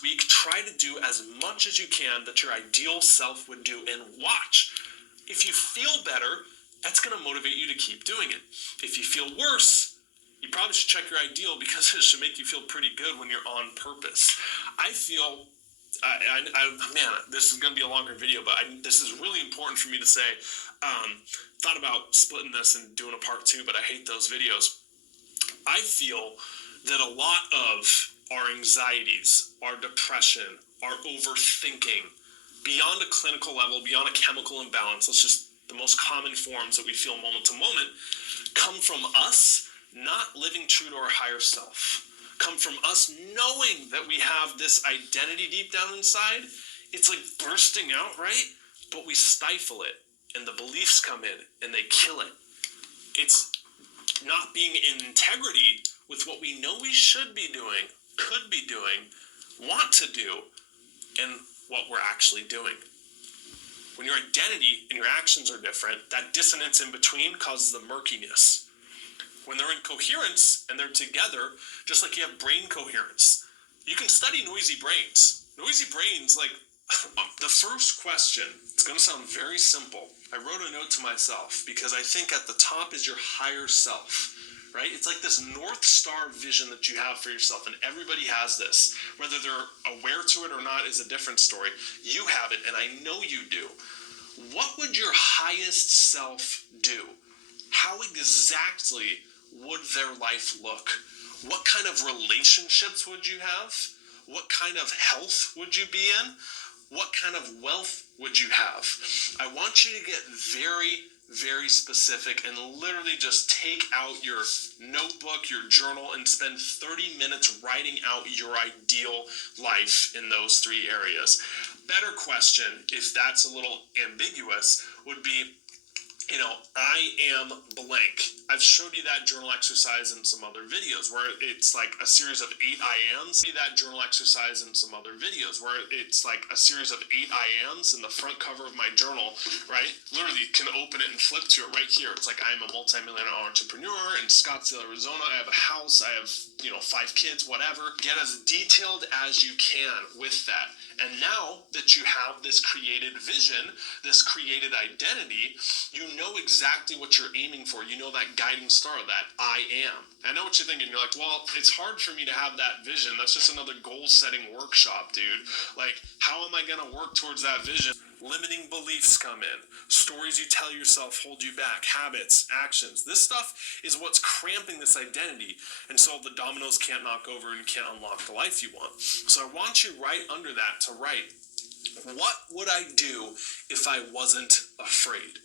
this week, try to do as much as you can that your ideal self would do, and watch. If you feel better, that's going to motivate you to keep doing it. If you feel worse, you probably should check your ideal, because it should make you feel pretty good when you're on purpose. I feel, man, this is going to be a longer video, but this is really important for me to say. Thought about splitting this and doing a part 2, but I hate those videos. I feel that a lot of our anxieties, our depression, our overthinking, beyond a clinical level, beyond a chemical imbalance, that's just the most common forms that we feel moment to moment, come from us not living true to our higher self, come from us knowing that we have this identity deep down inside. It's like bursting out, right? But we stifle it, and the beliefs come in and they kill it. It's not being in integrity with what we know we should be doing, could be doing, want to do, and what we're actually doing. When your identity and your actions are different, that dissonance in between causes the murkiness. When they're in coherence and they're together, just like you have brain coherence, you can study noisy brains. Noisy brains, like the first question, it's going to sound very simple. I wrote a note to myself because I think at the top is your higher self. Right? It's like this North Star vision that you have for yourself, and everybody has this. Whether they're aware to it or not is a different story. You have it, and I know you do. What would your highest self do? How exactly would their life look? What kind of relationships would you have? What kind of health would you be in? What kind of wealth would you have? I want you to get very specific and literally just take out your notebook, your journal, and spend 30 minutes writing out your ideal life in those 3 areas. Better question, if that's a little ambiguous, would be, I am blank. I've showed you that journal exercise in some other videos where it's like a series of 8 I ams. See that journal exercise in some other videos where it's like a series of 8 I ams in the front cover of my journal, right? Literally, you can open it and flip to it right here. It's like, I'm a multi-millionaire entrepreneur in Scottsdale, Arizona. I have a house. I have, 5 kids, whatever. Get as detailed as you can with that. And now that you have this created vision, this created identity, you know exactly what you're aiming for. You know that guiding star, that I am. I know what you're thinking. You're like, well, it's hard for me to have that vision. That's just another goal-setting workshop, dude. Like, how am I going to work towards that vision? Limiting beliefs come in. Stories you tell yourself hold you back. Habits, actions. This stuff is what's cramping this identity. And so the dominoes can't knock over and can't unlock the life you want. So I want you right under that to write, what would I do if I wasn't afraid?